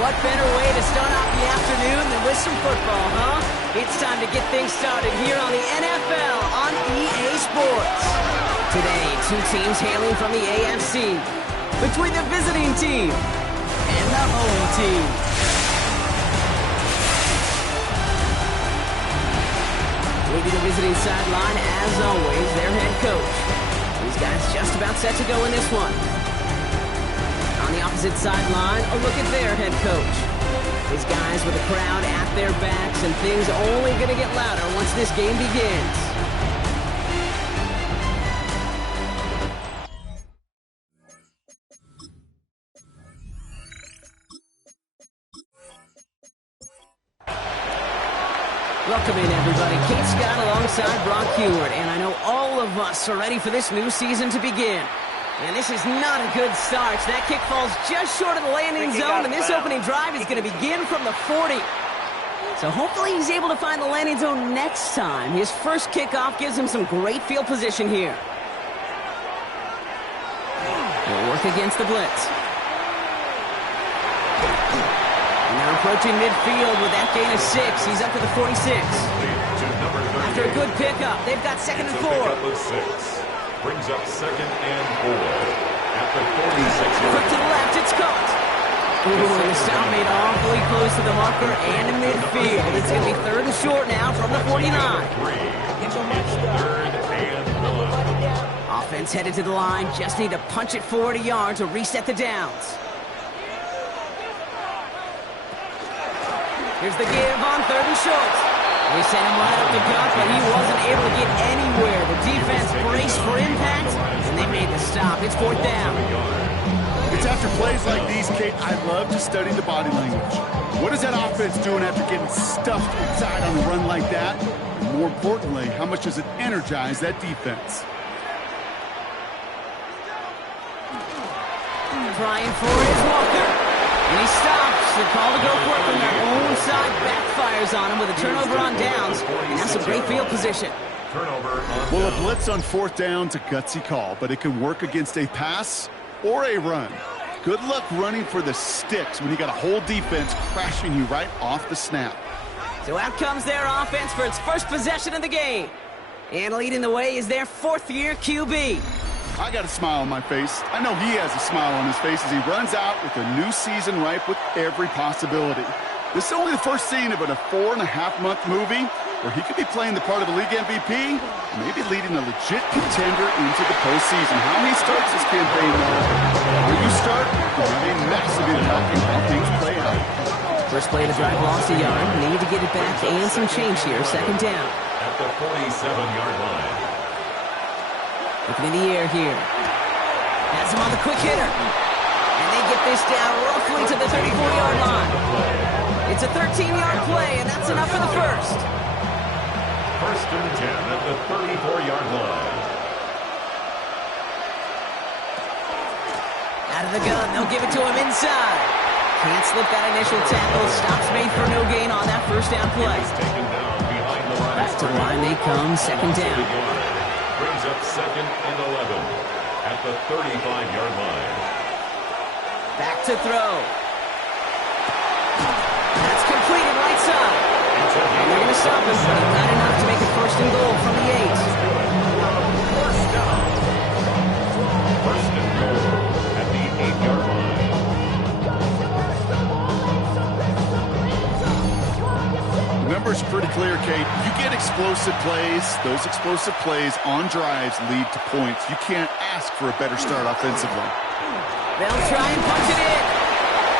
What better way to start off the afternoon than with some football, huh? It's time to get things started here on the NFL on EA Sports. Today, two teams hailing from the AFC, between the visiting team and the home team. Leading the visiting sideline, as always, their head coach. These guys just about set to go in this one. On the opposite sideline, a look at their head coach. These guys with the crowd at their backs, and things only going to get louder once this game begins. Welcome in, everybody. Kate Scott alongside Brock Heward, and I know all of us are ready for this new season to begin. And this is not a good start. That kick falls just short of the landing zone, and this opening drive is going to begin from the 40. So hopefully he's able to find the landing zone next time. His first kickoff gives him some great field position here. He'll work against the blitz. And they're approaching midfield with that gain of 6. He's up to the 46. After a good pickup, they've got second and 4. Brings up second and 4 at the 46. Quick to the left, it's caught. Ooh, and the stop made awfully close to the marker and in midfield. It's going to be third and short now from the 49. It's third and 1. Offense headed to the line, just need to punch it forward a yard to reset the downs. Here's the give on third and short. They sent him right up the gut, but he wasn't able to get anywhere. The defense braced for impact, and they made the stop. It's fourth down. It's after plays like these, Kate, I love to study the body language. What is that offense doing after getting stuffed inside on a run like that? And more importantly, how much does it energize that defense? Trying for his Walker. And he stops. The call to go for it from their own side backfires on him with a turnover on downs. And that's some great field position. Well, a blitz on fourth down's a gutsy call, but it can work against a pass or a run. Good luck running for the sticks when you got a whole defense crashing you right off the snap. So out comes their offense for its first possession of the game. And leading the way is their fourth-year QB. I got a smile on my face. I know he has a smile on his face as he runs out with a new season ripe with every possibility. This is only the first scene of a 4.5-month movie where he could be playing the part of a league MVP, maybe leading a legit contender into the postseason. How he starts this campaign, though, where you start, will have a massive impact on how things play out. First play of the drive lost a yard. Need to get it back and some change here. Second down. At the 47-yard line. Looking in the air here. Has him on the quick hitter. And they get this down roughly to the 34-yard line. It's a 13-yard play, and that's enough for the first. First and 10 at the 34-yard line. Out of the gun, they'll give it to him inside. Can't slip that initial tackle. Stops made for no gain on that first down play. Back to the line they come, second down. Brings up second and 11 at the 35-yard line. Back to throw. That's completed right side. And they're going to stop him, but not enough to make it first and goal from the 8. First down. First and goal at the 8-yard line. The number's pretty clear, Kate. You get explosive plays. Those explosive plays on drives lead to points. You can't ask for a better start offensively. They'll try and punch it in.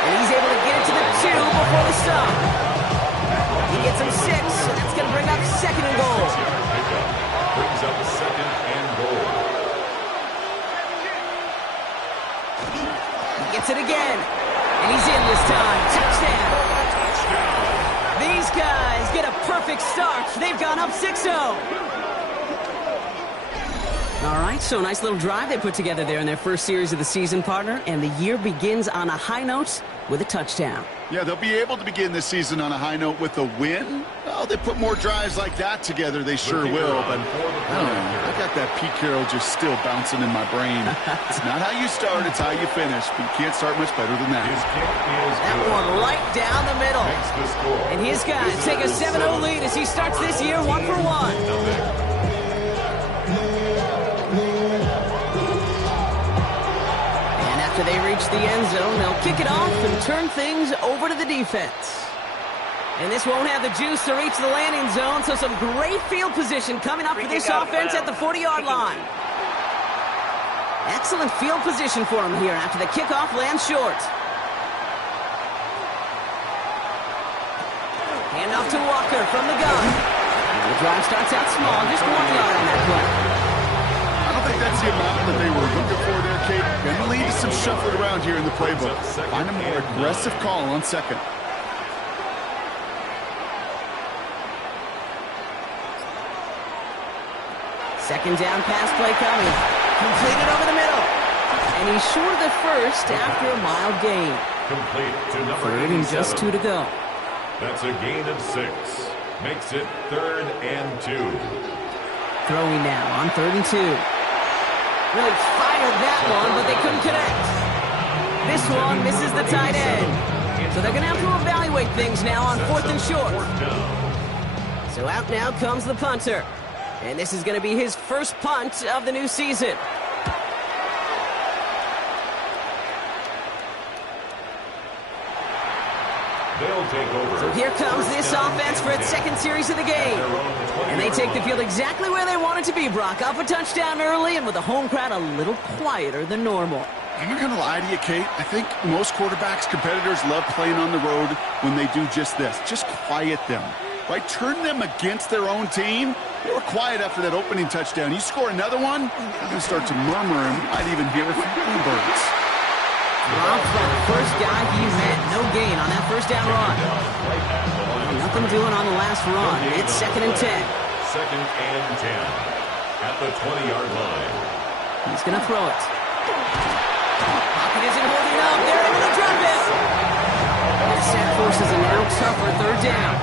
And he's able to get it to the 2 before the stop. He gets him 6, and that's going to bring up second and goal. Brings up second and goal. He gets it again. And he's in this time. Touchdown. These guys get a perfect start. They've gone up 6-0. All right, so nice little drive they put together there in their first series of the season, partner, and the year begins on a high note with a touchdown. Yeah, they'll be able to begin this season on a high note with a win. Well, they put more drives like that together, they sure will, but I don't know. I got that Pete Carroll just still bouncing in my brain. It's not how you start, it's how you finish, but you can't start much better than that. That one right down the middle. And his guys take a 7-0 lead as he starts this year 1-for-1. After they reach the end zone, they'll kick it off and turn things over to the defense. And this won't have the juice to reach the landing zone, so some great field position coming up for this offense at the 40-yard line. Excellent field position for him here after the kickoff lands short. Hand off to Walker from the gun. And the drive starts out small, just 1 yard on that play. I don't think that's the amount that they were looking for there, Kate. Going to lead to some shuffling around here in the playbook. Find a more aggressive call on second. Second down pass play coming. Completed over the middle. And he's short of the first after a mild gain. Complete to number 3rd and just 2 to go. That's a gain of 6. Makes it 3rd and 2. Throwing now on 3rd and 2. Really fired that one, but they couldn't connect. This one misses the tight end. So they're going to have to evaluate things now on 4th and short. So out now comes the punter. And this is going to be his first punt of the new season. They'll take over. So here comes this offense for its second series of the game. And they take the field exactly where they want it to be, Brock. Up a touchdown early and with the home crowd a little quieter than normal. I'm not going to lie to you, Kate. I think most quarterbacks, competitors love playing on the road when they do just this. Just quiet them. Right? Turn them against their own team. They were quiet after that opening touchdown. You score another one, you're going to start to murmur and might even hear a few bluebirds. Brock, first guy he met. No gain on that first down run. Nothing doing on the last run. It's 2nd and 10. 2nd and 10 at the 20-yard line. He's going to throw it. Pocket isn't holding up. They're able to drop it. The set forces a now tougher 3rd down.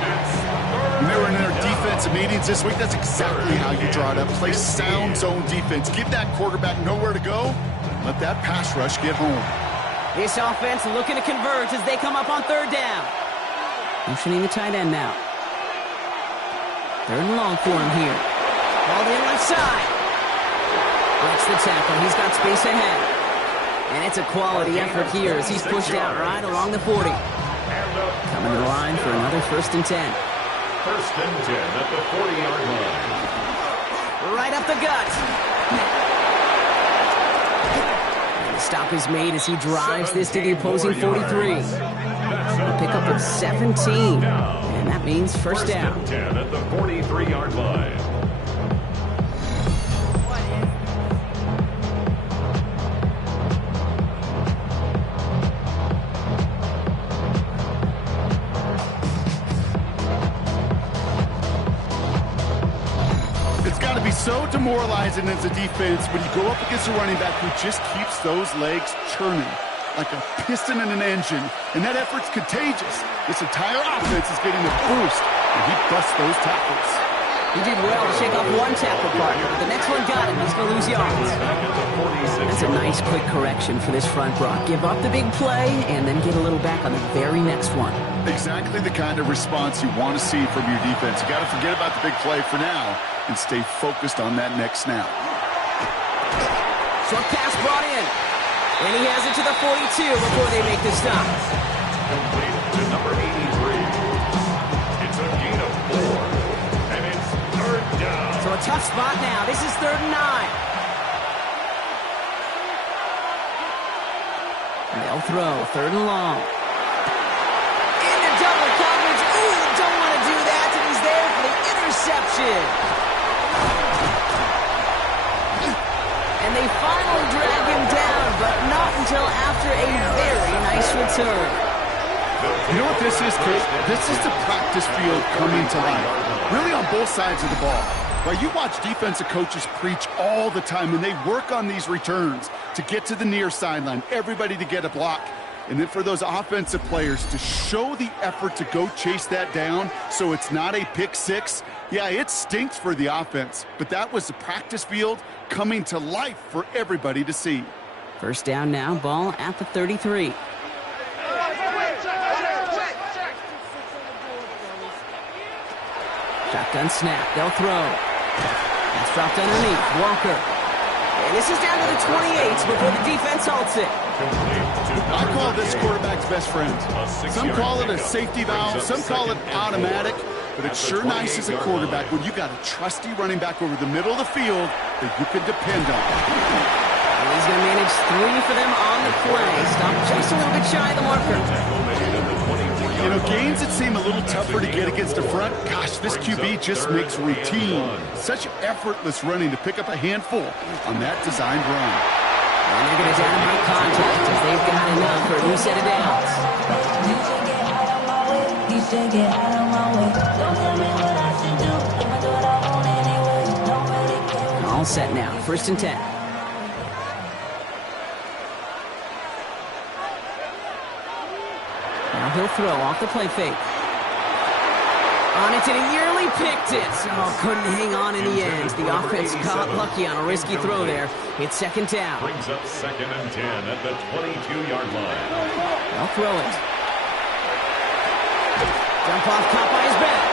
When they were in their defensive meetings this week, that's exactly how you draw it up. Play sound zone defense. Give that quarterback nowhere to go. Let that pass rush get home. This offense looking to convert as they come up on 3rd down. Motioning the tight end now. 3rd and long for him here. Ball to the left side. Breaks the tackle. He's got space ahead. And it's a quality effort here as he's pushed out right along the 40. Coming to the line for another 1st and 10. 1st and 10 at the 40-yard line. Right up the gut. Stop is made as he drives this to the opposing 43. A pickup of 17. And that means first down. 10 at the 43-yard line. So demoralizing as a defense when you go up against a running back who just keeps those legs churning like a piston in an engine, and that effort's contagious. This entire offense is getting a boost, and he busts those tackles. He did well to shake off one tackle partner, but the next one got him. He's going to lose yards. That's a nice quick correction for this front, Brock. Give up the big play and then get a little back on the very next one. Exactly the kind of response you want to see from your defense. You got to forget about the big play for now and stay focused on that next snap. Short pass brought in. And he has it to the 42 before they make the stop. Complete to number 83. It's a gain of 4. And it's 3rd down. So a tough spot now. This is 3rd and 9. They'll throw 3rd and long. Into double coverage. Ooh, don't want to do that. And he's there for the interception. And they finally drag him down, but not until after a very nice return. You know what this is, Kate? This is the practice field coming to life. Really on both sides of the ball. Right, you watch defensive coaches preach all the time, and they work on these returns to get to the near sideline, everybody to get a block. And then for those offensive players to show the effort to go chase that down so it's not a pick six, yeah, it stinks for the offense. But that was the practice field coming to life for everybody to see. First down now, ball at the 33. Shotgun snap, they'll throw. That's dropped underneath, Walker. And this is down to the 28 before the defense halts it. I call this quarterback's best friend. Some call it a safety valve, some call it automatic, but it's sure nice as a quarterback when you got a trusty running back over the middle of the field that you can depend on. And he's going to manage 3 for them on the play. Stop just a little bit shy of the marker. You know, gains that seem a little tougher to get against the front, gosh, this QB just makes routine. Such effortless running to pick up a handful on that designed run. And they're going to down him by contact as they've got enough for a new set of downs. All set now, 1st and 10. Now he'll throw off the play fake. On it, and he nearly picked it. Oh, couldn't hang on in the end. The offense got lucky on a risky throw there. It's 2nd down. Brings up 2nd and 10 at the 22-yard line. They'll throw it. Jump off, caught by his back.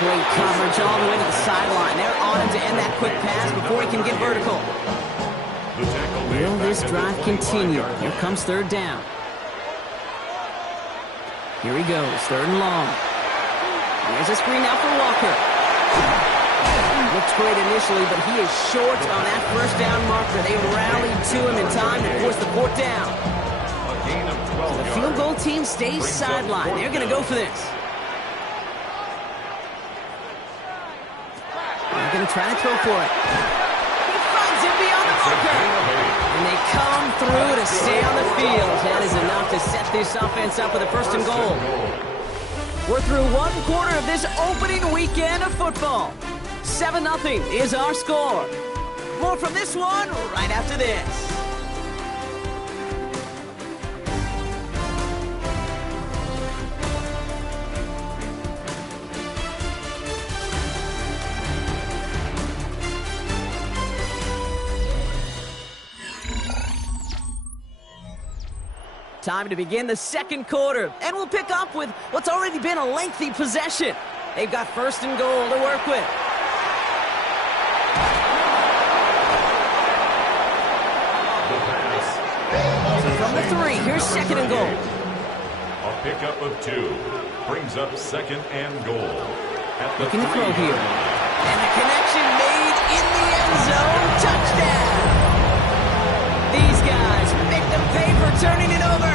Great coverage all the way to the sideline. They're on him to end that quick pass before he can get vertical. Will this drive continue? Here comes 3rd down. Here he goes, 3rd and long. There's a screen now for Walker. Looks great initially, but he is short on that 1st down marker. They rallied to him in time to force the 4th down. So the field goal team stays sidelined. They're going to go for this. They're going to try to throw for it. He finds him beyond the marker. And they come through to stay on the field. That is enough to set this offense up with a 1st and goal. We're through 1 quarter of this opening weekend of football. 7-0 is our score. More from this one right after this. Time to begin the 2nd quarter, and we'll pick up with what's already been a lengthy possession. They've got 1st and goal to work with. From the 3, here's 2nd and goal. A pickup of 2 brings up 2nd and goal. Looking to throw here. And the connection made in the end zone. Touchdown! These guys make them pay for turning it over.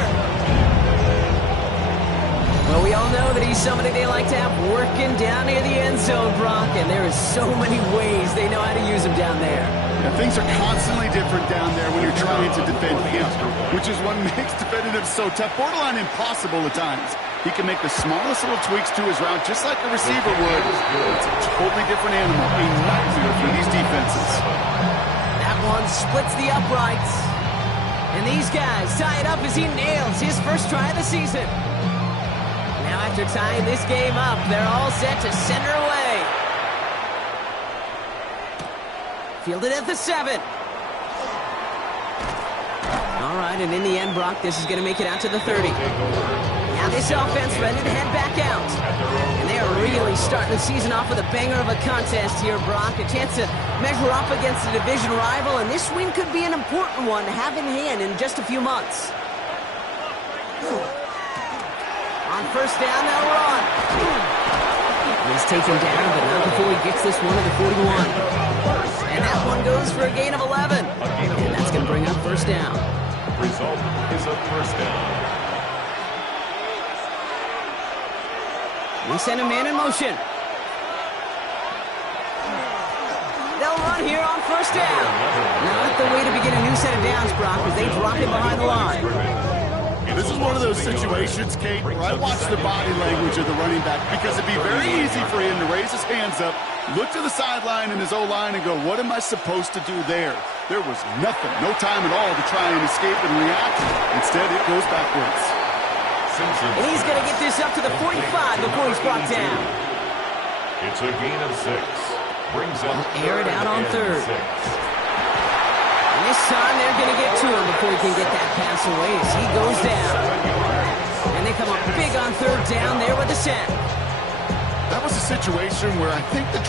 Well, we all know that he's somebody they like to have working down near the end zone, Brock, and there is so many ways they know how to use him down there. Yeah, things are constantly different down there when you're trying to defend him, which is what makes defending him so tough, borderline impossible at times. He can make the smallest little tweaks to his route just like a receiver would. It's a totally different animal, a nightmare for these defenses. That one splits the uprights. And these guys tie it up as he nails his 1st try of the season. Now after tying this game up, they're all set to send her away. Fielded at the 7. All right, and in the end, Brock, this is going to make it out to the 30. Now this offense ready to head back out. And they are really starting the season off with a banger of a contest here, Brock. A chance to measure up against a division rival, and this win could be an important one to have in hand in just a few months. On 1st down, they'll run. He's taken down, but not before he gets this one to the 41. And that one goes for a gain of 11. And that's going to bring up 1st down. Result is a 1st down. We send a man in motion. They'll run here on 1st down. Not the way to begin a new set of downs, Brock, as they drop him behind the line. This is one of those situations, Kate, where I watch the body language of the running back because it'd be very easy for him to raise his hands up look to the sideline and his O-line and go, what am I supposed to do there? There was nothing, no time at all to try and escape and react. Instead, it goes backwards. And he's going to get this up to the 45 before he's brought down. It's a gain of 6. Brings up air it out on third. And this time they're going to get to him before he can get that pass away as he goes down. And they come up big on third down there with the sack. That was a situation where I think the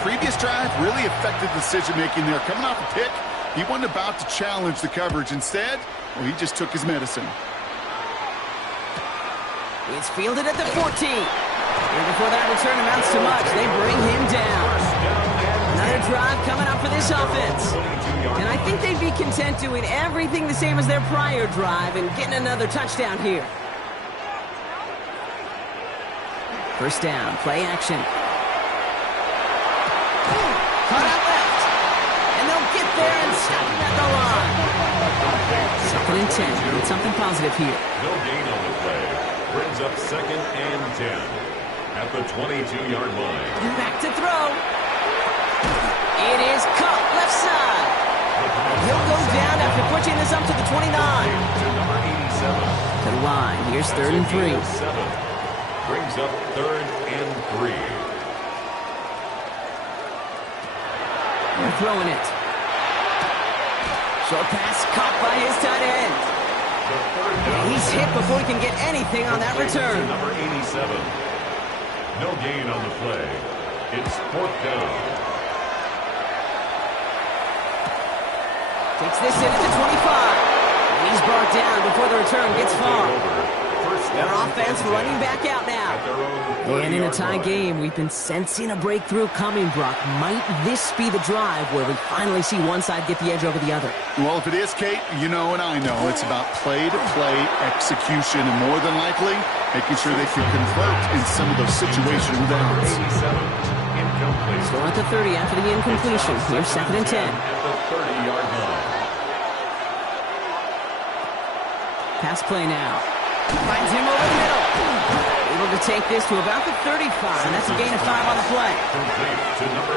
previous drive, really affected the decision-making there. Coming off a pick, he wasn't about to challenge the coverage. Instead, well, he just took his medicine. It's fielded at the 14. And before that return amounts to much, they bring him down. Another drive coming up for this offense. And I think they'd be content doing everything the same as their prior drive and getting another touchdown here. First down, play action. Cut out left. And they'll get there and stop him at the line. 2nd and 10. Need something positive here. no gain on the play. Brings up 2nd and 10 at the 22-yard line. Back to throw. It is caught left side. He'll go down after pushing this up to the 29. To number 87. To the line. Here's 3rd and 3. Brings up 3rd and 3. They're throwing it. Short pass caught by his tight end. He's hit before he can get anything on that return. Number 87. No gain on the play. It's 4th down. Takes this in at the 25. And he's brought down before the return gets far. Their offense running back out now. And in a tie game, we've been sensing a breakthrough coming, Brock. Might this be the drive where we finally see one side get the edge over the other? Well, if it is, Kate, you know and I know it's about play-to-play execution and more than likely making sure they can convert in some of those situational downs. Still at the 30 after the incompletion. Here's 2nd and 10. At the 30-yard line. Pass play now. Finds him over the middle. Able to take this to about the 35, and that's a gain of 5 on the play.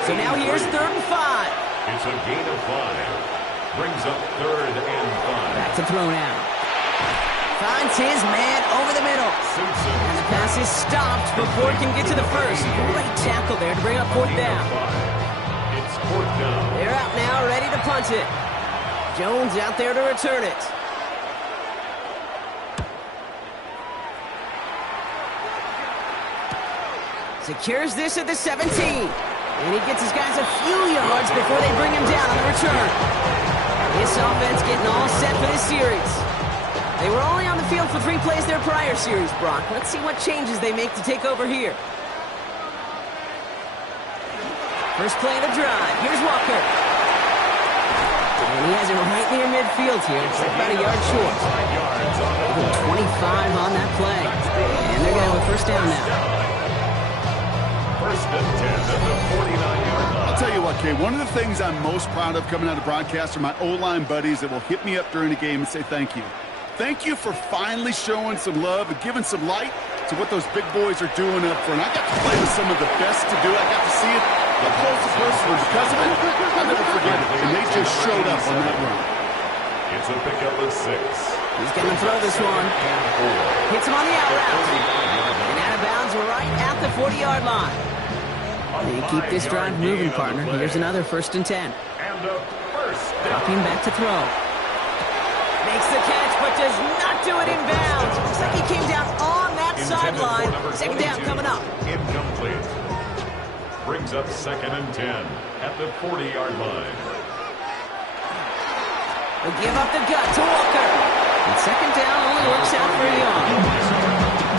So now here's 3rd and 5. It's a gain of 5. Brings up 3rd and 5. Back to throw now. Finds his man over the middle. And the pass is stopped before it can get to the first. Great tackle there to bring up 4th down. It's 4th down. They're out now, ready to punt it. Jones out there to return it. Secures this at the 17. And he gets his guys a few yards before they bring him down on the return. This offense getting all set for this series. They were only on the field for 3 plays their prior series, Brock. Let's see what changes they make to take over here. First play of the drive. Here's Walker. And he has it right near midfield here. It's about a yard short. 25 on that play. And they're going to have a first down now. First and 10 at the 49-yard line. I'll tell you what, Kay, one of the things I'm most proud of coming out of broadcast are my O-line buddies that will hit me up during the game and say thank you. Thank you for finally showing some love and giving some light to what those big boys are doing up front. I got to play with some of the best to do it. I got to see it up close and personal. Because of it, I'll never forget it. And they just showed up on that run. It's a pickup of 6. He's going to throw this one. Hits him on the out route. And out of bounds right at the 40-yard line. They keep this drive moving, partner. Here's another 1st and 10. And a first down. Dropping back to throw. Makes the catch, but does not do it in bounds. Looks like he came down on that sideline. 2nd down coming up. Incomplete. Brings up 2nd and 10 at the 40-yard line. Will give up the gut to Walker. And 2nd down only works out for a yard.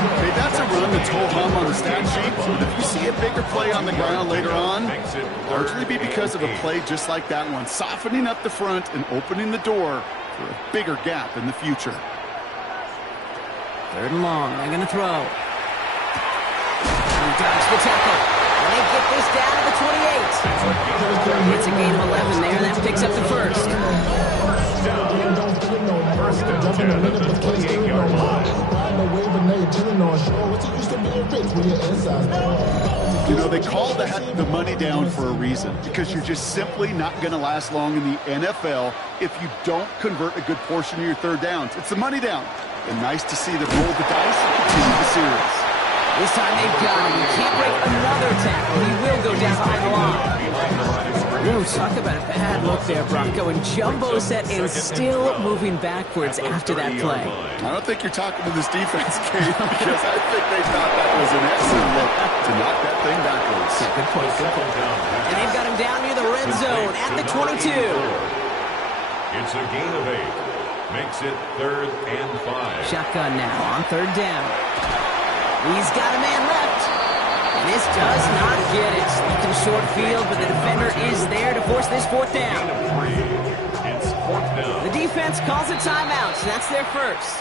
Hey, that's a run that's ho-hum on the stat sheet. But if you see a bigger play on the ground later on, largely be because of a play just like that one, softening up the front and opening the door for a bigger gap in the future. 3rd and long. They're going to throw. He dodged the tackle. They get this down to the 28. It's a gain of 11 there. That picks up the first. First and 10 at the 28-yard line. You know, they call the money down for a reason, because you're just simply not going to last long in the NFL if you don't convert a good portion of your third downs. It's the money down. And nice to see them roll the dice and continue the series. This time they've got him. He can't break another tackle. He will go down behind the line. Ooh, talk about a bad look there, Brock. Going jumbo set and still moving backwards after that play. I don't think you're talking to this defense, Kate, because I think they thought that was an excellent look to knock that thing backwards. Yeah, good point, good point. And they've got him down near the red zone at the 22. It's a gain of 8. Makes it 3rd and 5. Shotgun now on 3rd down. He's got a man left. And this does not get it. Looking short field, but the defender is there to force this 4th down. It's 4th down. The defense calls a timeout, so that's their first.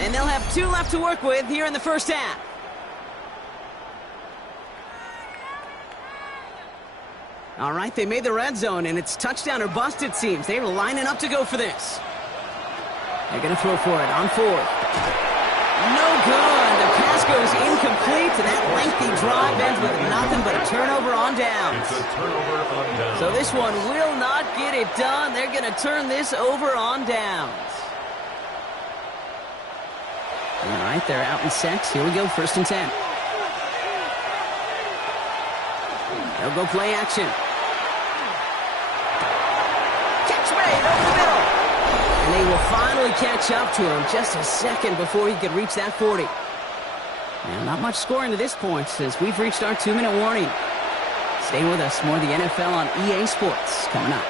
And they'll have 2 left to work with here in the first half. All right, they made the red zone, and it's touchdown or bust, it seems. They're lining up to go for this. They're going to throw for it on 4th. No good. The pass goes incomplete, and that lengthy drive ends with nothing but a turnover on downs. It's a turnover on downs. So this one will not get it done. They're going to turn this over on downs. All right, they're out and set. Here we go, 1st and 10. They'll go play action. Catch made over the middle. And they will finally catch up to him just a second before he could reach that 40. Now, not much scoring to this point as we've reached our 2-minute warning. Stay with us. More of the NFL on EA Sports coming up.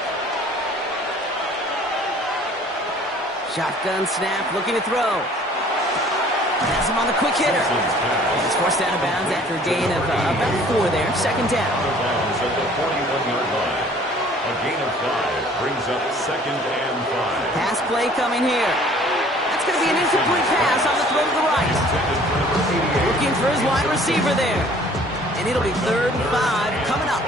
Shotgun snap, looking to throw. Has him on the quick hitter. He's forced out of bounds after a gain of about 4 there. 2nd down. Out of bounds at the 41-yard line. A gain of 5 brings up 2nd and 5. Pass play coming here. That's going to be an incomplete pass on the throw to the right. Looking for his wide receiver there. And it'll be 3rd and 5 coming up.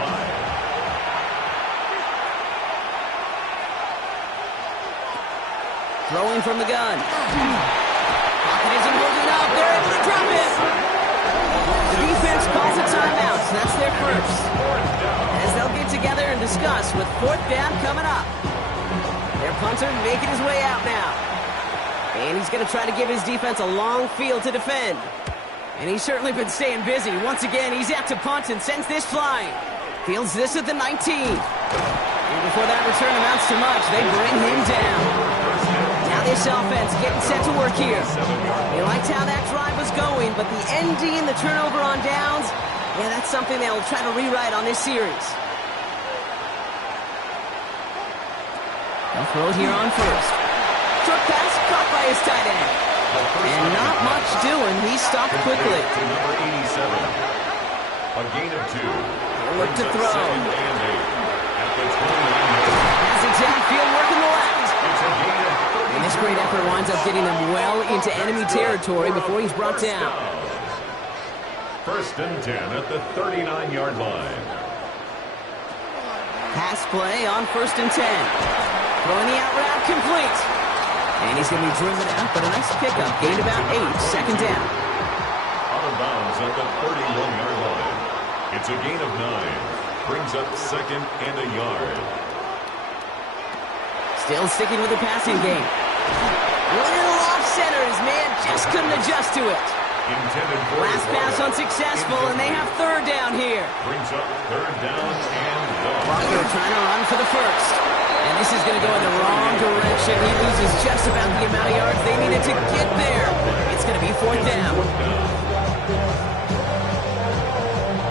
Throwing from the gun. Pocket isn't holding up. They're able to drop it. The defense calls a timeout. So that's their first. As they'll get together and discuss with 4th down coming up. Their punter making his way out now. And he's going to try to give his defense a long field to defend. And he's certainly been staying busy. Once again, he's out to punt and sends this flying. Fields this at the 19. And before that return amounts to much, they bring him down. Now this offense getting set to work here. They liked how that drive was going, but the ending, the turnover on downs, yeah, that's something they'll try to rewrite on this series. They'll throw it here on 1st. Short pass caught by his tight end. And not much doing. He stopped quickly. To number 87. A gain of 2. He'll look to throw. 2nd and 8. At the 29. Has it downfield working the left. It's a gain of 3. And this great effort winds up getting them well into enemy territory before he's brought down. 1st and 10 at the 39-yard line. Pass play on 1st and 10. Throwing the out route complete. And he's going to be driven out, but a nice pickup. Gained about 8. 2nd down. Out of bounds at the 31-yard line. It's a gain of 9. Brings up 2nd and a yard. Still sticking with the passing game. Little off center. His man just couldn't adjust to it. Intended for Last pass unsuccessful, and they have 3rd down here. Brings up 3rd down and 1. Walker trying to run for the first. And this is going to go in the wrong direction. He loses just about the amount of yards they needed to get there. It's going to be 4th down.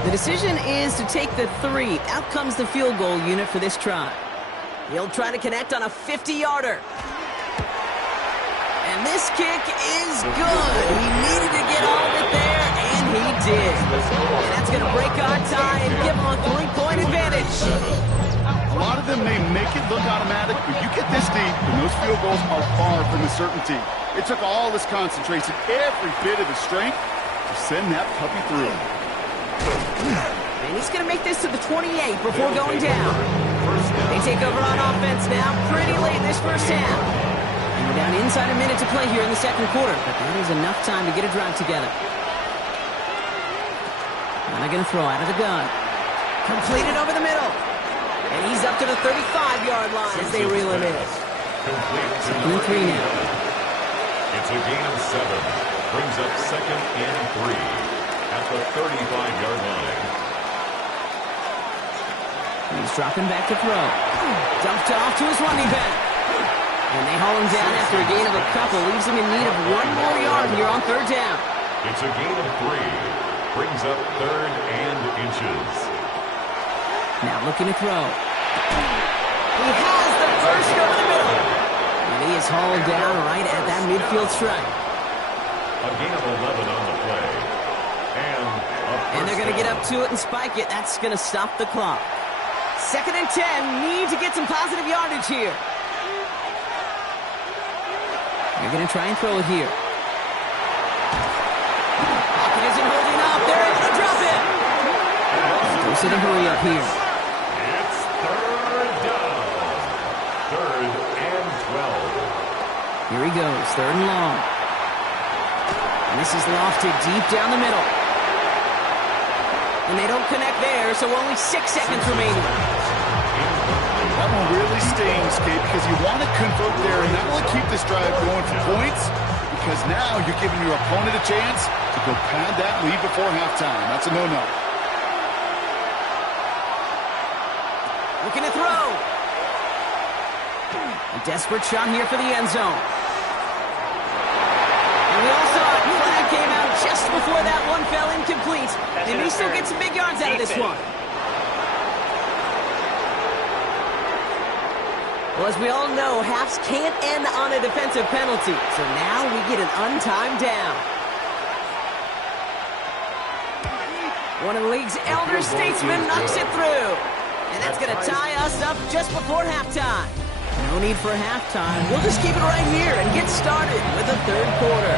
The decision is to take the 3. Out comes the field goal unit for this try. He'll try to connect on a 50-yarder. And this kick is good. He needed to get all of it there, and he did. And that's going to break our tie and give him a 3-point advantage. A lot of them may make it look automatic, but you get this deep, and those field goals are far from a certainty. It took all this concentration, every bit of his strength, to send that puppy through. And he's going to make this to the 28 before going down. They take over on offense now pretty late in this first half. And we're down inside a minute to play here in the 2nd quarter, but that is enough time to get a drive together. Now they're going to throw out of the gun. Completed over the middle. And he's up to the 35-yard line as they reel him in. Second and 3 now. It's a gain of 7. Brings up second and 3 at the 35-yard line. He's dropping back to throw. Dumped off to his running back. And they haul him down after a gain of a couple. Leaves him in need of 1 more yard here on third down. It's a gain of 3. Brings up third and inches. Now looking to throw. He has the first over the middle. And he is hauled down right at that midfield stripe. A gain of 11 on the play. And they're going to get up to it and spike it. That's going to stop the clock. Second and 10. Need to get some positive yardage here. They're going to try and throw it here. Pocket isn't holding up. They're able to drop it. Goes to the hurry up here. It's third down. Third and 12. Here he goes. Third and long. And this is lofted deep down the middle. And they don't connect there, so only 6 seconds remaining. That one really stings, Kate, because you want to convert there and not only keep this drive going for points, because now you're giving your opponent a chance to go pad that lead before halftime. That's a no-no. Looking to throw. A desperate shot here for the end zone. And we all saw a flag came out just before that one fell incomplete. They may still get some big yards out of this one. Well, as we all know, halves can't end on a defensive penalty. So now we get an untimed down. One of the league's elder statesmen knocks it through. And that's going to tie us up just before halftime. No need for halftime. We'll just keep it right here and get started with the third quarter.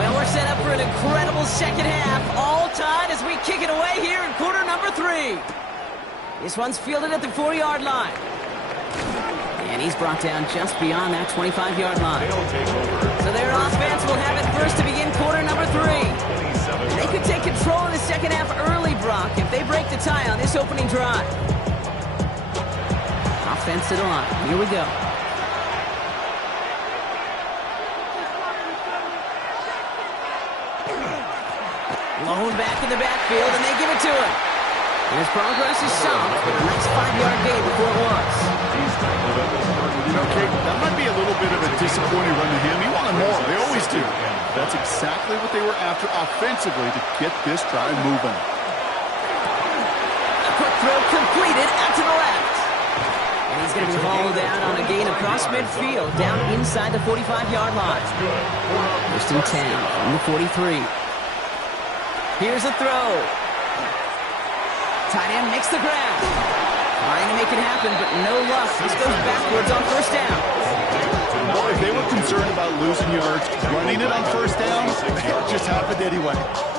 Well, we're set up for an incredible second half. All tied as we kick it away here in quarter number 3. This one's fielded at the 4-yard line. And he's brought down just beyond that 25-yard line. So their offense will have it first to begin quarter number 3. And they could take control of the second half early, Brock, if they break the tie on this opening drive. Offense to the line. Here we go. Lone back in the backfield, and they give it to him. And his progress is soft, but a nice 5-yard gain before it was. You know, Kate, that might be a little bit of a disappointing run to him. He wanted more. They always do. That's exactly what they were after offensively to get this drive moving. A quick throw completed out to the left. And he's going to be hauled down on a gain across midfield, down inside the 45-yard line. First and 10 from the 43. Here's a throw. Tight end makes the grab. Trying to make it happen, but no luck. This goes backwards on first down. Well, if they were concerned about losing yards, running it on first down, it just happened anyway.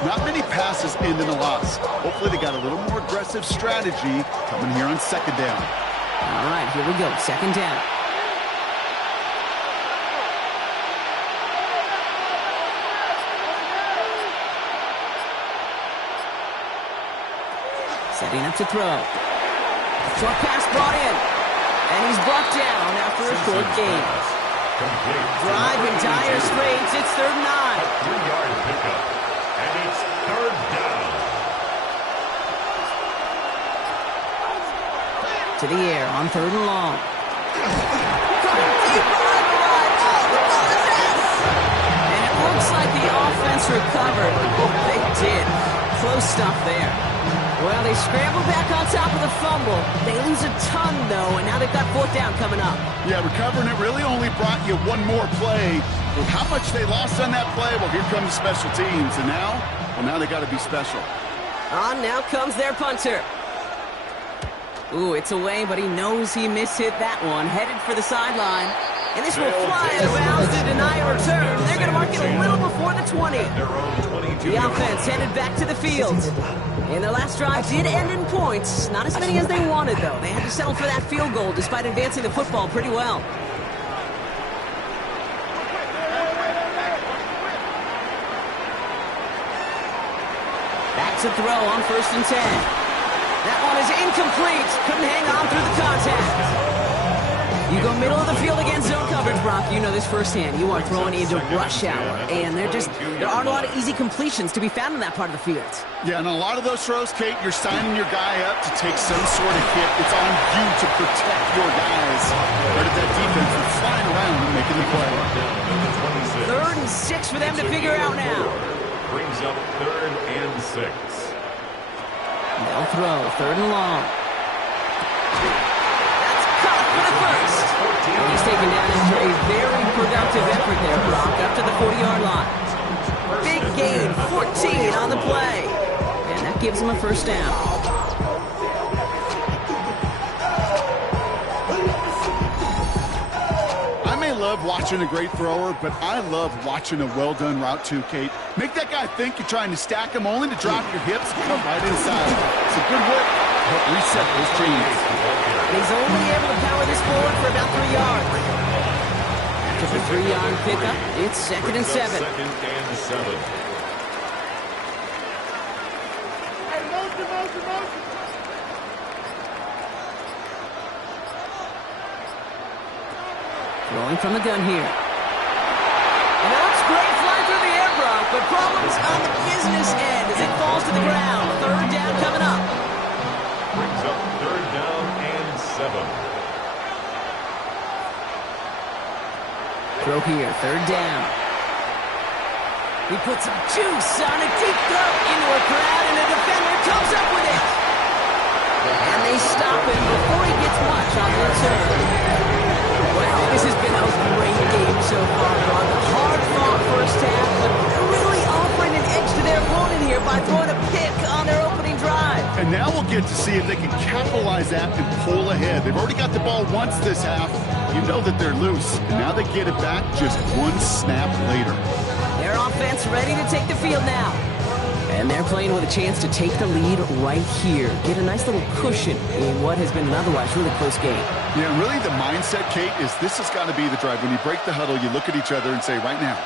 Not many passes end in a loss. Hopefully they got a little more aggressive strategy coming here on second down. All right, here we go. Second down. Setting up to throw. Short pass brought in. And he's brought down after a short gain. Drive in dire straits. It's third and 9. 3-yard pickup. And it's third down. To the air on third and long. And it looks like the offense recovered. They did. Close stuff there. Well, they scramble back on top of the fumble. They lose a ton, though, and now they've got fourth down coming up. Yeah, recovering it really only brought you one more play. With how much they lost on that play, well, here comes special teams. And now they got to be special. On now comes their punter. Ooh, it's away, but he knows he mishit that one. Headed for the sideline. And this will fly out of bounds to deny a return. They're going to mark it a little before the 20. The offense headed back to the field. And their last drive did end in points. Not as many as they wanted, though. They had to settle for that field goal despite advancing the football pretty well. Back to throw on 1st and 10. That one is incomplete. Couldn't hang on through the contact. You go middle of the field against zone coverage, Brock. You know this firsthand. You are throwing into rush hour, and there aren't a lot of easy completions to be found in that part of the field. Yeah, and a lot of those throws, Kate, you're signing your guy up to take some sort of hit. It's on you to protect your guys. But if that defense is flying around and making the play. 3rd and 6 for them to figure out now. Brings up 3rd and 6. They'll throw 3rd and long. For the first. And he's taken down after a very productive effort there, Brock, up to the 40-yard line. Big gain, 14 on the play. And that gives him a 1st down. I may love watching a great thrower, but I love watching a well-done route too, Kate. Make that guy think you're trying to stack him only to drop your hips and come right inside. It's a good work. Help reset those chains. He's only able to power this forward for about 3 yards. After the 3-yard pickup, it's 2nd and 7. 2nd and 7. Throwing from the gun here. And that looks great flying through the air, Brock, but problems on the business end as it falls to the ground. 3rd down coming up. Brings up 3rd down and 7. Throw here, 3rd down. He puts some juice on a deep throw into a crowd, and a defender comes up with it. And they stop him before he gets much on the return. Well, this has been a great game so far, Ron. A hard-fought first half, but really offering an edge to their opponent here by throwing a pick on their opening drive. And now we'll get to see if they can capitalize that and pull ahead. They've already got the ball once this half. You know that they're loose. And now they get it back just one snap later. Their offense ready to take the field now. And they're playing with a chance to take the lead right here. Get a nice little cushion in what has been an otherwise really close game. Yeah, really the mindset, Kate, is this has got to be the drive. When you break the huddle, you look at each other and say, right now,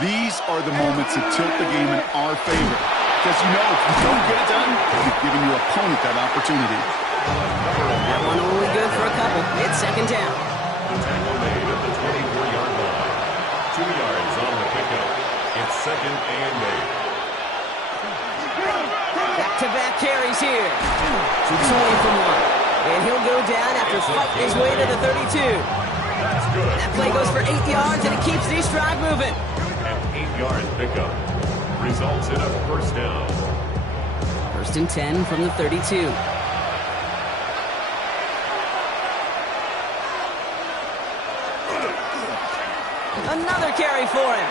these are the moments that tilt the game in our favor. Because you know, if you don't get it done, you've given your opponent that opportunity. That one only good for a couple. It's 2nd down. The tackle made at the 24-yard line. 2 yards on the pickup. It's 2nd and 8. Back-to-back carries here. Keeps away from one. And he'll go down after fighting his way to the 32. That's good. That play goes for 8 yards, and it keeps this drive moving. An 8-yard pickup results in a 1st down. 1st and 10 from the 32. Another carry for him.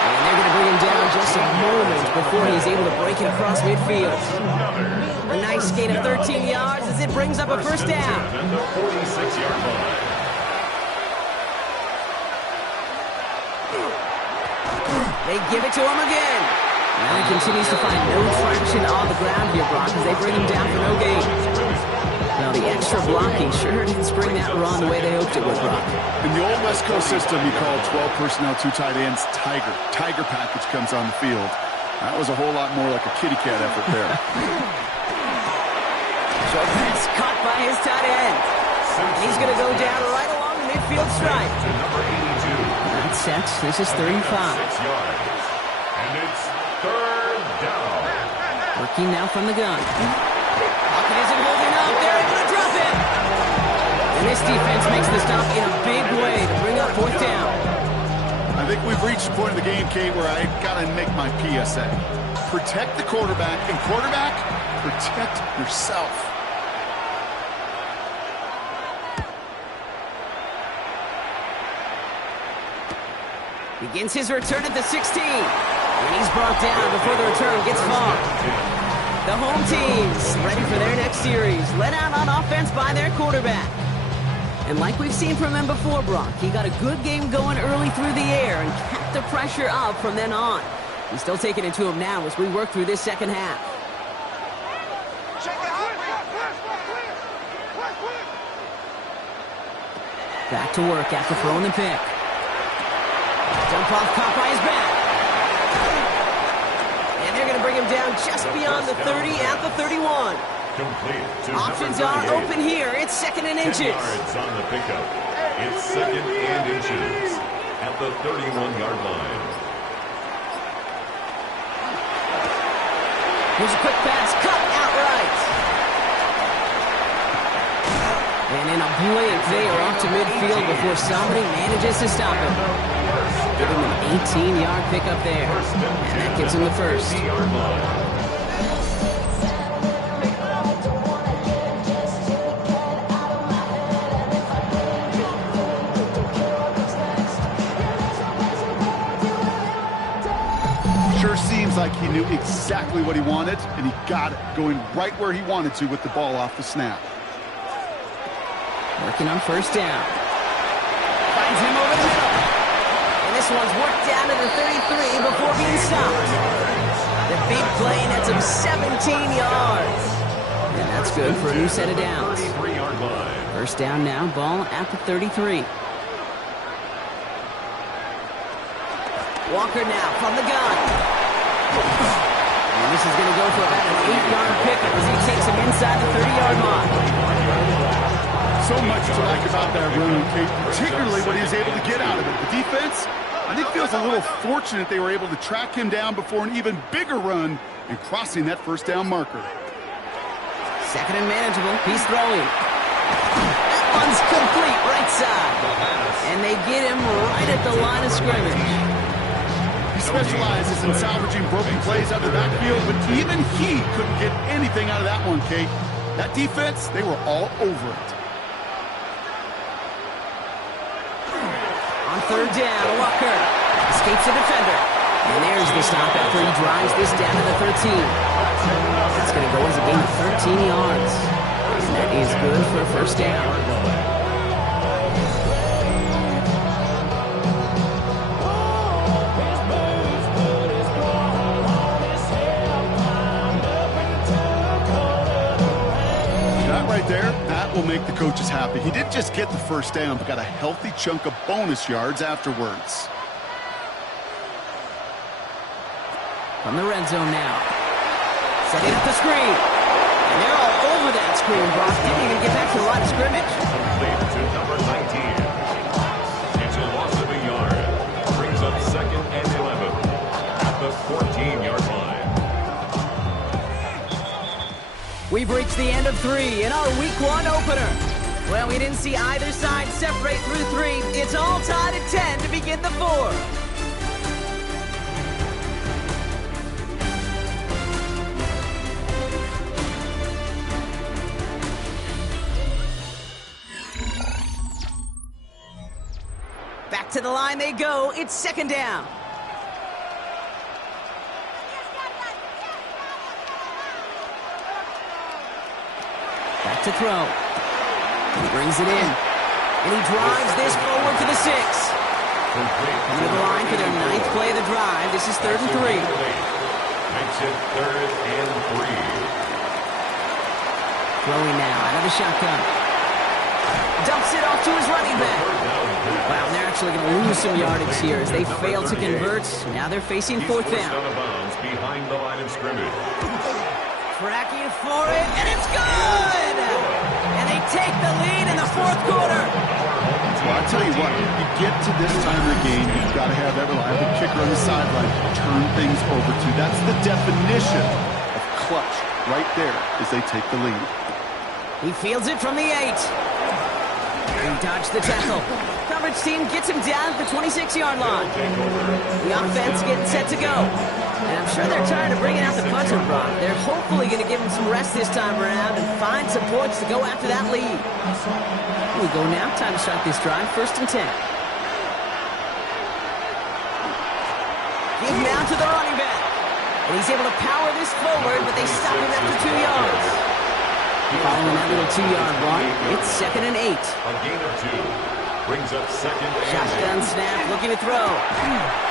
And they're going to bring him down just a moment before he's able to break it across midfield. A nice gain of 13 yards as it brings up a 1st down. And the 46-yard line. They give it to him again. Now he continues to find no traction on the ground here, Brock, as they bring him down for no gain. Now the extra blocking sure didn't spring that run the way they hoped it would, Brock. In the old West Coast system, you call 12 personnel, 2 tight ends, Tiger. Tiger package comes on the field. That was a whole lot more like a kitty cat effort there. Short pass caught by his tight end. And he's going to go down right along the midfield stripe. To number 82. That's set. This is 35. 6 yards. And it's 3rd down. Working now from the gun. Pocket isn't holding up. They're able to drop it. And this defense makes the stop in a big way to bring up 4th down. I think we've reached the point of the game, Kate, where I got to make my PSA. Protect the quarterback, and quarterback, protect yourself. Begins his return at the 16. And he's brought down before the return gets far. The home team's ready for their next series. Let out on offense by their quarterback. And like we've seen from him before, Brock, he got a good game going early through the air and kept the pressure up from then on. He's still taking it to him now as we work through this second half. Back to work after throwing the pick. Jump off caught by his back. And they're going to bring him down just beyond the 30 at the 31. Complete to Options number are 38. open here. It's 2nd and 10 inches. yards on the pickup. It's 2nd and inches at the 31-yard line. Here's a quick pass, cut outright. And in a blink, they are off to midfield before somebody manages to stop him. Give him an 18-yard pickup there. And that gives him the first. 50-yard line. Sure seems like he knew exactly what he wanted, and he got it, going right where he wanted to with the ball off the snap. Working on first down. Finds him over the middle. And this one's worked down to the 33 before being stopped. The big play nets him 17 yards. And that's good for a new set of downs. 33-yard line. First down now, ball at the 33. Walker now from the gun. And this is going to go for about an 8-yard pickup as he takes him inside the 30-yard line. So much to like about that run, Kate, particularly what he was able to get out of it. The defense, I think, feels a little fortunate they were able to track him down before an even bigger run and crossing that first down marker. 2nd and manageable. He's throwing. That one's complete right side. And they get him right at the line of scrimmage. He specializes in salvaging broken plays out of the backfield, but even he couldn't get anything out of that one, Kate. That defense, they were all over it. On third down, Walker escapes the defender. And there's the stop after he drives this down to the 13. That's going to go as a gain of 13 yards. And that is good for a first down. Right there, that will make the coaches happy. He didn't just get the first down, but got a healthy chunk of bonus yards afterwards. From the red zone now. Setting up the screen. And they're all over that screen, Brock. Didn't even get back to the line of scrimmage. Complete to number 19. It's a loss of a yard. Brings up 2nd and 11 at the 14-yard line. We've reached the end of 3 in our Week 1 opener. Well, we didn't see either side separate through 3. It's all tied at 10 to begin the 4th. Back to the line they go. It's 2nd down. Back to throw. He brings it in. And he drives this forward to the 6. Coming to the line for their 9th play of the drive. This is 3rd and 3. Makes it 3rd and 3. Throwing now out of the shotgun. Dumps it off to his running back. Wow, and they're actually going to lose some yardage here as they fail to convert. Now they're facing 4th down. Out of bounds behind the line of scrimmage. Tracking for it, and it's good! And they take the lead in the 4th quarter. Well, I'll tell you what, you get to this time of the game, you've got to have that reliable kicker on the sideline to turn things over to. That's the definition of clutch right there as they take the lead. He fields it from the 8. He dodged the tackle. Coverage team gets him down at the 26-yard line. The offense getting set to go. And I'm sure they're tired of bringing out the punter, Brock. They're hopefully going to give him some rest this time around and find some points to go after that lead. We go now. Time to start this drive. 1st and 10. Give now to the running back. And he's able to power this forward, but they stop him after 2 yards. Following that little 2-yard run, it's 2nd and 8. A gain of 2. Brings up 2nd and 8. Shotgun snap, looking to throw.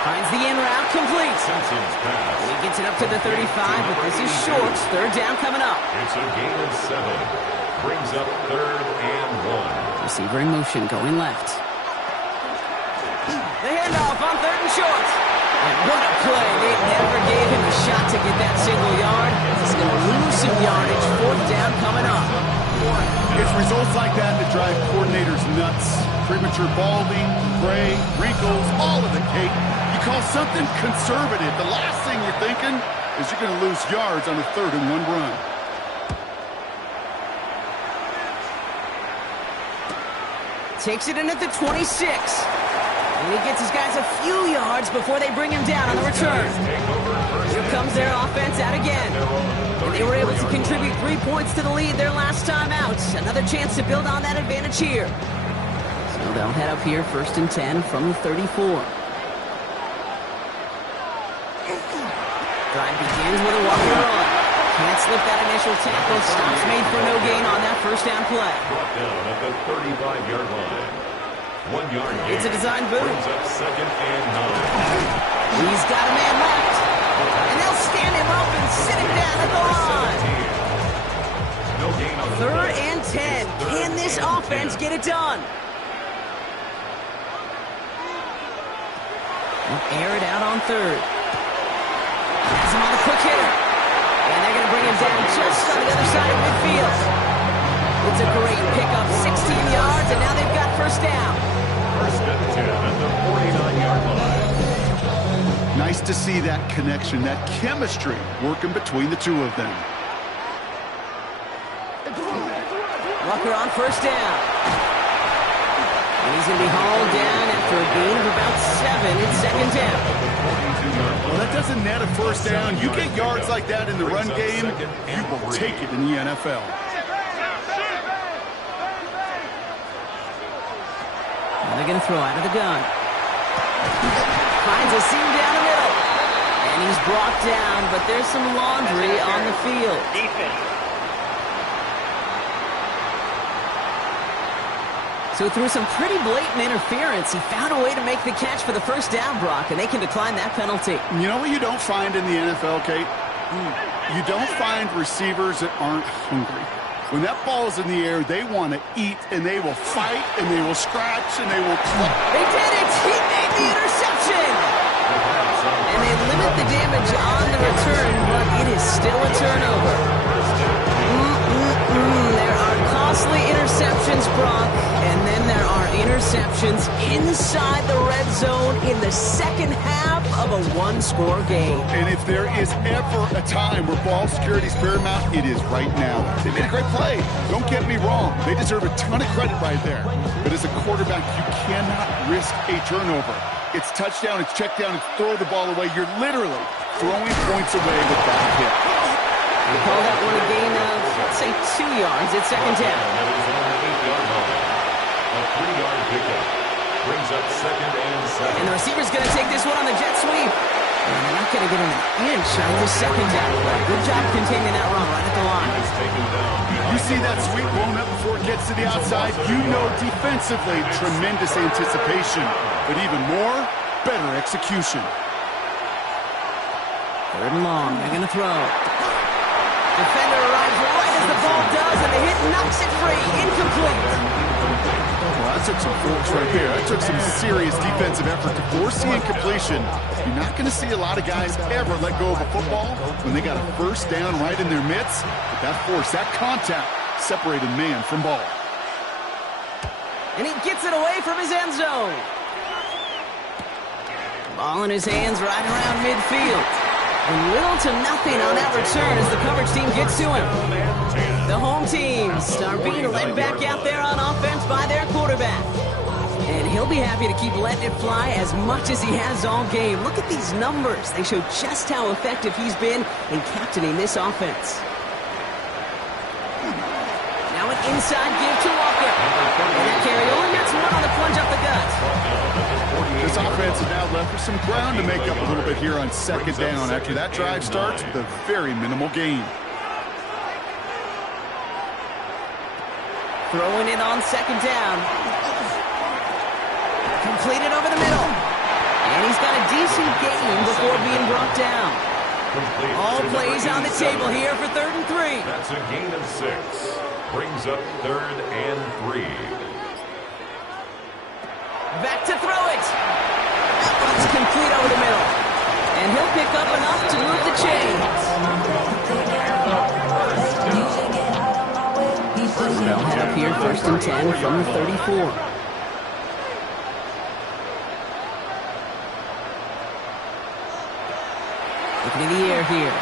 Finds the in route, complete. Simpson's pass. He gets it up to the 35, but this is short. 3rd down coming up. It's a gain of 7. Brings up 3rd and 1. Receiver in motion, going left. The handoff on 3rd and short. And what a play. They never gave him a shot to get that single yard. He's going to lose some yardage. Fourth down coming up. It's results like that that drive coordinators nuts. Premature balding, gray, wrinkles, all of the cake. You call something conservative. The last thing you're thinking is you're going to lose yards on a 3rd and 1 run. Takes it in at the 26. And he gets his guys a few yards before they bring him down on the return. Here comes their offense out again. And they were able to contribute 3 points to the lead their last time out. Another chance to build on that advantage here. So they'll head up here, 1st and 10 from the 34. Drive begins with a walker run. Can't slip that initial tackle. Stops made for no gain on that first down play. Brought down at the 35-yard line. 1 yard gain. It's a design boot. Brings up 2nd and 9. He's got a man left. And they'll stand him up and sit him down at the line. No gain on the 3rd play. and 10. Can this offense get it done? They'll air it out on 3rd. Has him on the quick hitter. And they're going to bring him down just on the other side of midfield. It's a great pickup, 16 yards, and now they've got first down. 1st and 10 at the 49-yard line. Nice to see that connection, that chemistry working between the two of them. Rucker on first down. And he's going to be hauled down after a gain of about 7 in 2nd down. Well, that doesn't net a first down. You get yards like that in the run game, you will take it in the NFL. And they're going to throw out of the gun. Finds a seam down the middle. And he's brought down, but there's some laundry on the field. So through some pretty blatant interference, he found a way to make the catch for the first down, Brock, and they can decline that penalty. You know what you don't find in the NFL, Kate? You don't find receivers that aren't hungry. When that ball's in the air, they want to eat, and they will fight, and they will scratch, and they will play. They did it! He made the interception! And they limit the damage on the return, but it is still a turnover. There are costly interceptions, Brock, and then there are interceptions inside the red zone in the second half of a one-score game. And if there is ever a time where ball security is paramount, it is right now. They made a great play. Don't get me wrong. They deserve a ton of credit right there. But as a quarterback, you cannot risk a turnover. It's touchdown, it's check down, it's throw the ball away. You're literally throwing points away with that hit. They call that one a gain of, let's say, 2 yards at second down. That is on the 8-yard line. A 3-yard pickup. Brings up 2nd and 7. And the receiver's going to take this one on the jet sweep. And they're not going to get an inch on the second down. Good job containing that run right at the line. Is taken down behind You see that sweep blown up before it gets to the outside, you know defensively, tremendous anticipation. But even more, better execution. 3rd and long. They're going to throw. Defender arrives right as the ball does, and the hit knocks it free. Incomplete. Well, that took some force right there. That took some serious defensive effort to force the incompletion. You're not going to see a lot of guys ever let go of a football when they got a first down right in their midst. But that force, that contact, separated man from ball. And he gets it away from his end zone. Ball in his hands right around midfield. And little to nothing on that return as the coverage team gets to him. The home teams are being led back out there on offense by their quarterback. And he'll be happy to keep letting it fly as much as he has all game. Look at these numbers. They show just how effective he's been in captaining this offense. Now an inside give to Walker. And that carry only gets one on the plunge up the gut. This offense is now left with some ground to make up a little bit here on second down after that drive starts with a very minimal gain. Throwing it on second down. Completed over the middle. And he's got a decent gain before being brought down. All plays on the table here for 3rd and 3. That's a gain of 6. Brings up 3rd and 3. Back to throw it. That one's complete over the middle. And he'll pick up enough to move the chains. They'll head up here, 1st and 10 from the 34. Looking in the air here.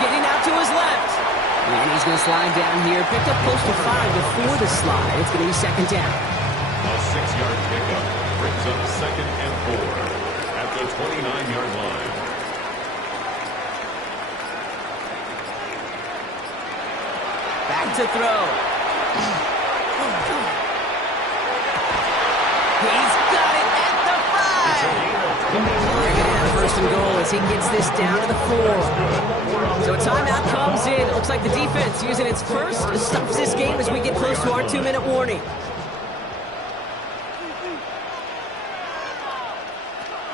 Getting out to his left. And he's going to slide down here. Picked up close to 5 before the slide. It's going to be 2nd down. A 6-yard pickup brings up 2nd and 4 at the 29-yard line. Back to throw. He's got it at the 5. They're going to have 1st and goal as he gets this down to the 4. So a timeout comes in. It looks like the defense using its first stops this game as we get close to our 2-minute warning.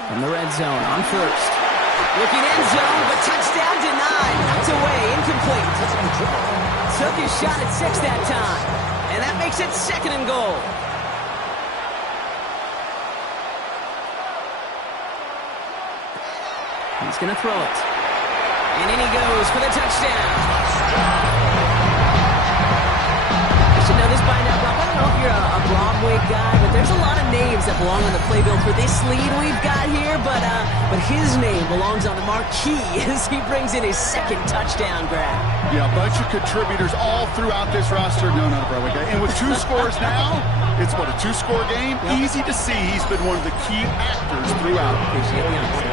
From the red zone on 1st. Looking end zone, but touchdown denied. It's away, incomplete. Took his shot at 6 that time. And that makes it 2nd and goal. He's going to throw it. And in he goes for the touchdown. You should know this by now, Bob. I don't know if you're a Broadway guy, but there's a lot of names that belong on the playbill for this lead we've got here. But his name belongs on the marquee as he brings in his 2nd touchdown grab. Yeah, a bunch of contributors all throughout this roster. No, not a Broadway guy. And with 2 scores now, it's what, a 2-score game? Yep. Easy to see he's been one of the key actors throughout. Appreciate the honesty.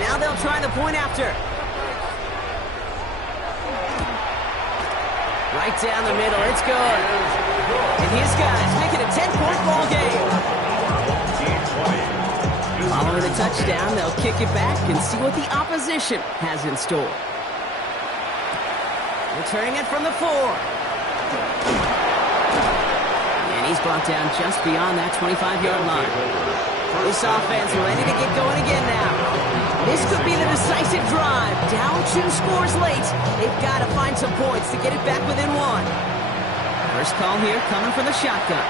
Now they'll try the point after. Right down the middle, it's good. And his guys make it a 10-point ball game. Following the touchdown, they'll kick it back and see what the opposition has in store. Returning it from the 4. And he's brought down just beyond that 25-yard line. This offense ready to get going again now. This could be the decisive drive. Down 2 scores late. They've got to find some points to get it back within 1. First call here coming from the shotgun.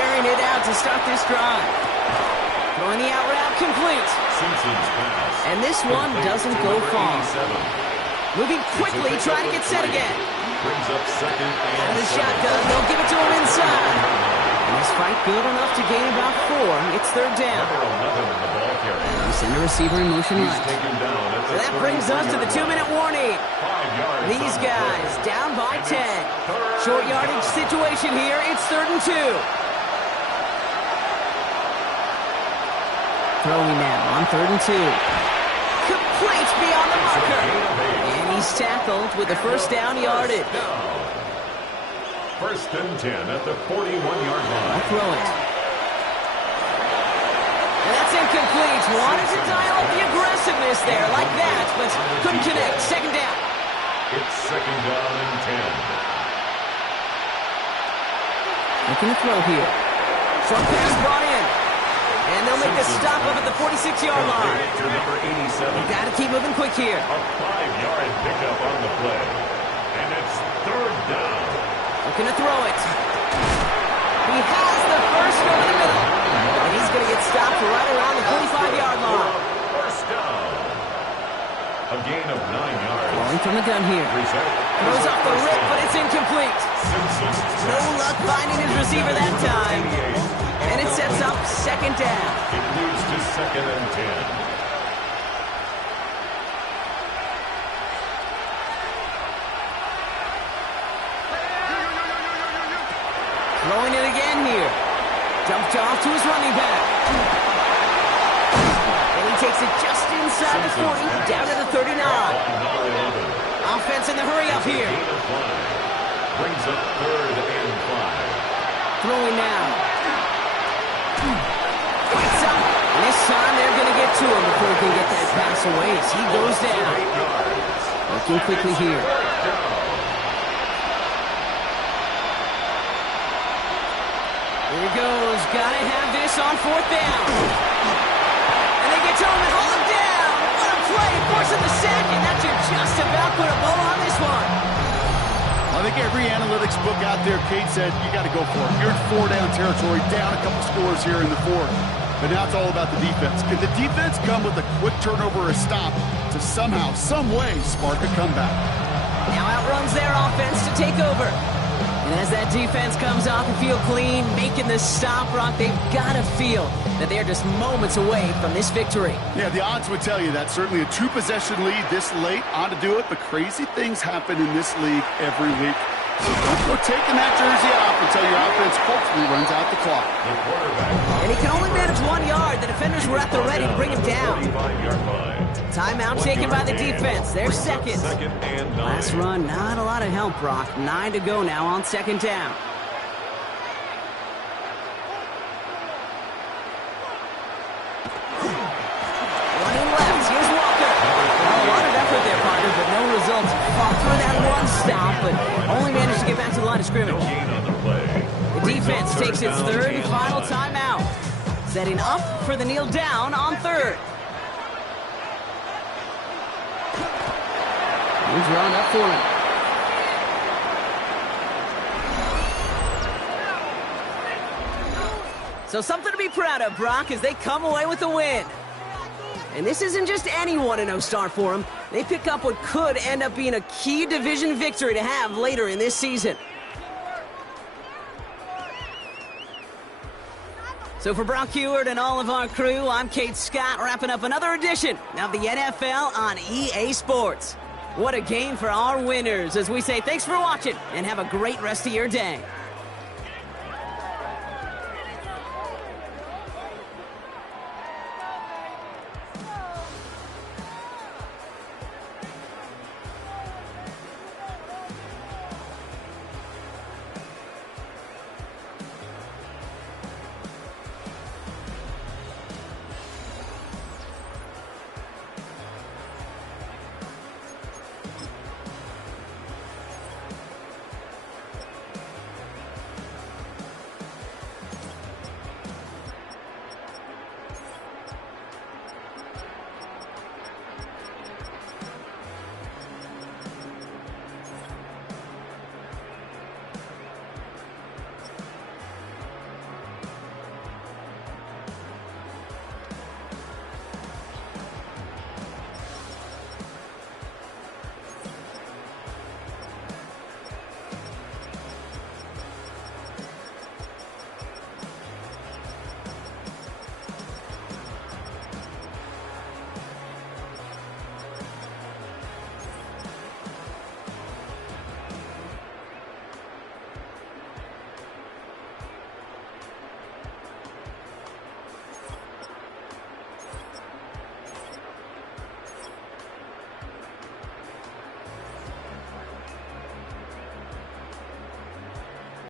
Airing it out to start this drive. Throwing the out route complete. And this one doesn't go far. Moving quickly, trying to get set again. Brings up 2nd and the shotgun, they'll give it to him inside. And this fight good enough to gain about 4. It's 3rd down. You send a receiver in motion right. So that brings us to the 2-minute warning. These guys down by 10. Short yardage situation here. It's 3rd and 2. Throwing now on 3rd and 2. Complete beyond the marker. And he's tackled with the 1st down yardage. 1st and 10 at the 41-yard line. I'll throw it. And that's incomplete. Wanted to dial up the aggressiveness there like that, but couldn't connect. 2nd down. It's 2nd down and 10. Looking to throw here. Short pass brought in. And they'll make the stop up at the 46-yard line. Number 87. You got to keep moving quick here. A 5-yard pickup on the play. And it's 3rd down. Looking to throw it. He has the first over the middle. And he's going to get stopped right around the 45-yard line. 1st down. A gain of 9 yards. Going from the gun here. Throws off the rip, but it's incomplete. No luck finding his receiver that time. And it sets up 2nd down. It moves to 2nd and 10. Throwing it again here. Dumped off to his running back. And he takes it just inside the 40, down to the 39. Offense in the hurry up here. Brings up 3rd and 5. Throwing now. Fights up. And this time they're going to get to him before he can get that pass away as he goes down. Working quickly here. Here he goes. Got to have this on 4th down. And they get to him and hold him down. What a play. Forcing the sack, and that should just about put a bow on this one. I think every analytics book out there, Kate said, you got to go for it. You're in four-down territory, down a couple scores here in the fourth. But now it's all about the defense. Can the defense come with a quick turnover or a stop to somehow, some way, spark a comeback? Now outruns their offense to take over. And as that defense comes off the field clean, making the stop, Brock, they've got to feel that they're just moments away from this victory. Yeah, the odds would tell you that. Certainly a two-possession lead this late ought to do it, but crazy things happen in this league every week. So don't go taking that jersey off until your offense hopefully runs out the clock. And he can only manage 1 yard. The defenders were at the ready to bring him down. Timeout taken by the defense. They're second. Last run, not a lot of help, Brock. 9 to go now on second down. Running left. Here's Walker. A lot of effort there, partner, but no results. Fought through that one stop, but only managed to get back to the line of scrimmage. The defense takes its third and final timeout. Setting up for the kneel down on third. He's drawn up for him. So something to be proud of, Brock, as they come away with the win. And this isn't just any 1-0 start for them. They pick up what could end up being a key division victory to have later in this season. So for Brock Heward and all of our crew, I'm Kate Scott, wrapping up another edition of the NFL on EA Sports. What a game for our winners, as we say thanks for watching and have a great rest of your day.